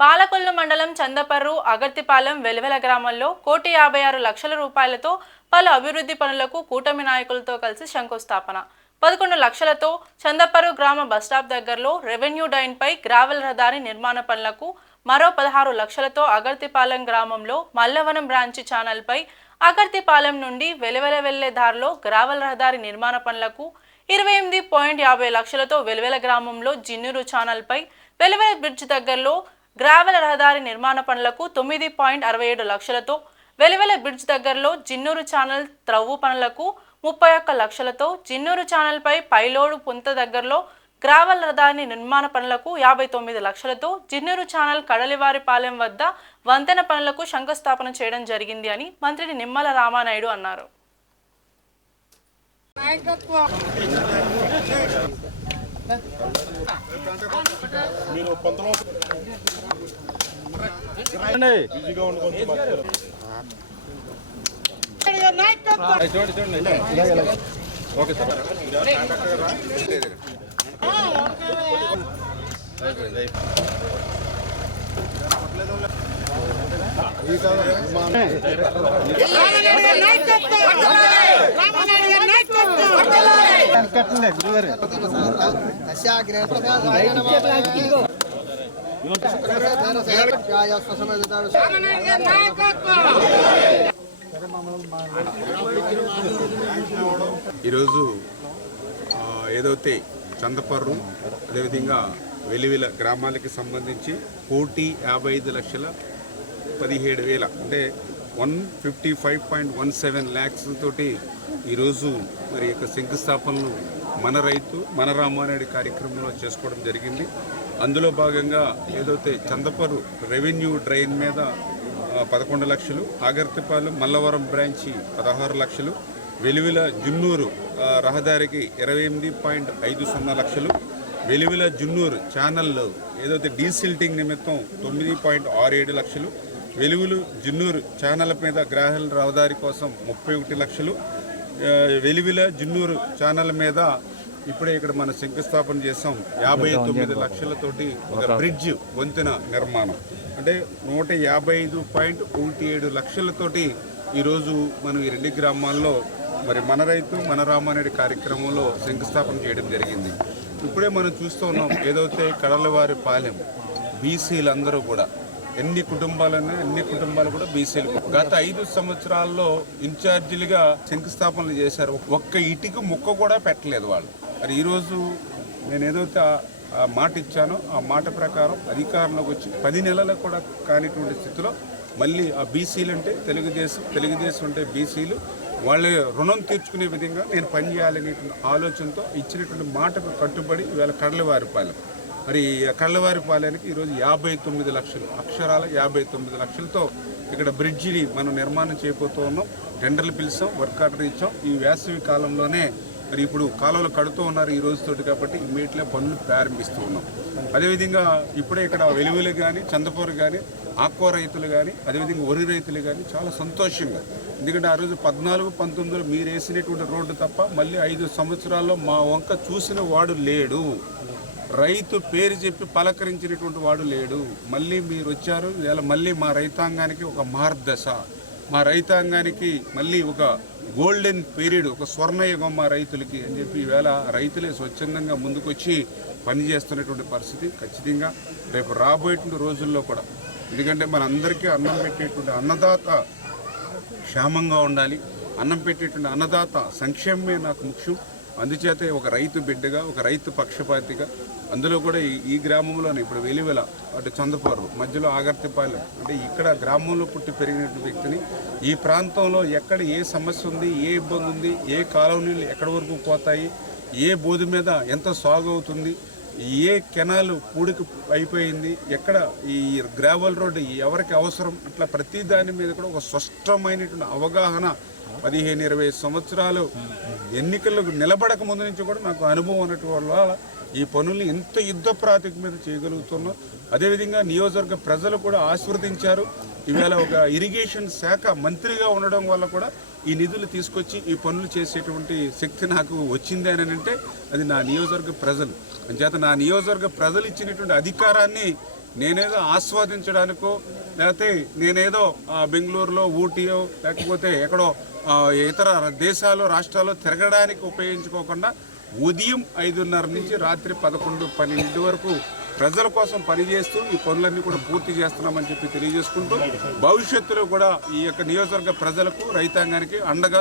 పాలకొల్లు మండలం చందపర్రు అగర్తిపాలెం వెలివెల గ్రామంలో 1,56,00,000 రూపాయలతో పలు అభివృద్ధి పనులకు కూటమి నాయకులతో కలిసి శంకుస్థాపన. 11 లక్షలతో చందపర్రు గ్రామ బస్టాప్ దగ్గరలో రెవెన్యూ డైన్పై గ్రావెల్ రహదారి నిర్మాణ పనులకు, మరో 16 లక్షలతో అగర్తిపాలెం గ్రామంలో మల్లవనం బ్రాంచి ఛానల్పై అగర్తిపాలెం నుండి వెలివెల వెళ్లే దారిలో గ్రావెల్ రహదారి నిర్మాణ పనులకు, 28.50 లక్షలతో వెలివెల గ్రామంలో జిన్నూరు ఛానల్పై వెలివెల బ్రిడ్జ్ దగ్గరలో గ్రావెల్ రహదారి నిర్మాణ పనులకు 9.67 లక్షలతో, వెలివెల బ్రిడ్జ్ దగ్గరలో జిన్నూరు ఛానల్ త్రవ్వు పనులకు 31 లక్షలతో, జిన్నూరు ఛానల్పై పైలోడు పుంత దగ్గరలో గ్రావెల్ రహదారి నిర్మాణ పనులకు 59 లక్షలతో, జిన్నూరు ఛానల్ కడలివారిపాలెం వద్ద వంతెన పనులకు శంకుస్థాపన చేయడం జరిగింది అని మంత్రి నిమ్మల రామానాయుడు అన్నారు. Okay sir. ఈరోజు ఏదైతే చందపర్రు అదేవిధంగా వెలివిల గ్రామాలకి సంబంధించి 1,55,17,000 అంటే 155.17 lakhs తోటి ఈరోజు మరి యొక్క శంకుస్థాపనలు మన రైతు మన రామానాయుడు కార్యక్రమంలో చేసుకోవడం జరిగింది. అందులో భాగంగా ఏదైతే చందపర్రు రెవెన్యూ డ్రైన్ మీద 11 లక్షలు, ఆగర్తిపాలెం మల్లవరం బ్రాంచి 16 లక్షలు, వెలివిల జున్నూరు రహదారికి 28.50 లక్షలు, వెలివిల జున్నూరు ఛానల్లో ఏదైతే డీసిల్టింగ్ నిమిత్తం 9.67 లక్షలు, వెలివిలు జున్నూరు ఛానల్ మీద గ్రాహల్ రహదారి కోసం 31 లక్షలు, వెలివిల జున్నూరు ఛానల్ మీద ఇప్పుడే ఇక్కడ మనం శంకుస్థాపన చేసాం 59 లక్షలతోటి ఒక బ్రిడ్జ్ వంతెన నిర్మాణం అంటే 155.17 లక్షలతోటి ఈరోజు మనం ఈ రెండు గ్రామాల్లో మరి మన రైతు మన రామానాయుడు కార్యక్రమంలో శంకుస్థాపన చేయడం జరిగింది. ఇప్పుడే మనం చూస్తూ ఉన్నాం ఏదైతే కడలవారిపాలెం బీసీలందరూ కూడా ఎన్ని కుటుంబాలు కూడా బీసీలు గత 5 సంవత్సరాల్లో ఇన్ఛార్జీలుగా శంకుస్థాపనలు చేశారు. ఒక్క ఇటుక ముక్క కూడా పెట్టలేదు వాళ్ళు. మరి ఈరోజు నేను ఏదైతే ఆ మాట ఇచ్చానో ఆ మాట ప్రకారం అధికారంలోకి వచ్చి 10 నెలలకు కూడా కానిటువంటి స్థితిలో మళ్ళీ ఆ బీసీలు అంటే తెలుగుదేశం అంటే బీసీలు వాళ్ళ రుణం తీర్చుకునే విధంగా నేను పనిచేయాలనేటువంటి ఆలోచనతో ఇచ్చినటువంటి మాటకు కట్టుబడి ఇవాళ కడలవారిపాలెం మరి కడలవారిపాలెంకి ఈరోజు 59 లక్షలు అక్షరాల 59 లక్షలతో ఇక్కడ బ్రిడ్జిని మనం నిర్మాణం చేయబోతూ ఉన్నాం. టెండర్లు పిలిచాం, వర్క్ ఆర్డర్ ఇచ్చాం. ఈ వేసవి కాలంలోనే మరి ఇప్పుడు కాలువలు కడుతూ ఉన్నారు ఈ రోజుతోటి కాబట్టి ఇమ్మీడియట్గా పనులు ప్రారంభిస్తూ ఉన్నాం. అదేవిధంగా ఇప్పుడే ఇక్కడ వెలుగులు కానీ చందపూర్ కానీ ఆకుకూర రైతులు కానీ అదేవిధంగా వరి రైతులు కానీ చాలా సంతోషంగా, ఎందుకంటే ఆ రోజు 14-19లో మీరు వేసినటువంటి రోడ్డు తప్ప మళ్ళీ 5 సంవత్సరాల్లో మా వంక చూసిన వాడు లేడు, రైతు పేరు చెప్పి పలకరించినటువంటి వాడు లేడు. మళ్ళీ మీరు వచ్చారు, ఇవాళ మళ్ళీ మా రైతాంగానికి ఒక మార్గదశ, మా రైతాంగానికి మళ్ళీ ఒక గోల్డెన్ పీరియడ్, ఒక స్వర్ణయుగం మా రైతులకి అని చెప్పి ఈవేళ రైతులే స్వచ్ఛందంగా ముందుకొచ్చి పనిచేస్తున్నటువంటి పరిస్థితి ఖచ్చితంగా రేపు రాబోయేటువంటి రోజుల్లో కూడా. ఎందుకంటే మనందరికీ అన్నం పెట్టేటువంటి అన్నదాత క్షేమంగా ఉండాలి, అన్నం పెట్టేటువంటి అన్నదాత సంక్షేమమే నాకు ముఖ్యం. అందుచేత ఒక రైతు బిడ్డగా, ఒక రైతు పక్షపాతిగా, అందులో కూడా ఈ గ్రామంలోనే ఇప్పుడు వెలివెల అటు చందపర్రు మధ్యలో ఆగర్తిపాలెం అంటే ఇక్కడ గ్రామంలో పుట్టి పెరిగినటువంటి వ్యక్తిని ఈ ప్రాంతంలో ఎక్కడ ఏ సమస్య ఉంది, ఏ ఇబ్బంది ఉంది, ఏ కాలువ నీళ్ళు ఎక్కడి వరకు పోతాయి, ఏ బోధి మీద ఎంత సాగు అవుతుంది, ఏ కెనాలు పూడికి అయిపోయింది, ఎక్కడ ఈ గ్రావెల్ రోడ్డు ఎవరికి అవసరం, ఇట్లా ప్రతి దాని మీద కూడా ఒక స్పష్టమైనటువంటి అవగాహన 15-20 సంవత్సరాలు ఎన్నికలకు నిలబడక ముందు నుంచి కూడా నాకు అనుభవం ఉన్నటువంటి వల్ల ఈ పనుల్ని ఎంత యుద్ధ ప్రాతిపదిక మీద చేయగలుగుతున్నాం. అదేవిధంగా నియోజకవర్గ ప్రజలు కూడా ఆశీర్వదించారు. ఈవేళ ఒక ఇరిగేషన్ శాఖ మంత్రిగా ఉండడం వల్ల కూడా ఈ నిధులు తీసుకొచ్చి ఈ పనులు చేసేటువంటి శక్తి నాకు వచ్చింది అని అంటే అది నా నియోజకవర్గ ప్రజలు. అంచేత నా నియోజకవర్గ ప్రజలు ఇచ్చినటువంటి అధికారాన్ని నేనేదో ఆస్వాదించడానికో లేకపోతే నేనేదో బెంగళూరులో ఊటీయో లేకపోతే ఎక్కడో ఇతర దేశాలు రాష్ట్రాల్లో తిరగడానికి ఉపయోగించుకోకుండా ఉదయం 5:30 నుంచి రాత్రి 11-12 వరకు ప్రజల కోసం పనిచేస్తూ ఈ పనులన్నీ కూడా పూర్తి చేస్తున్నామని చెప్పి తెలియజేసుకుంటూ భవిష్యత్తులో కూడా ఈ యొక్క నియోజకవర్గ ప్రజలకు రైతాంగానికి అండగా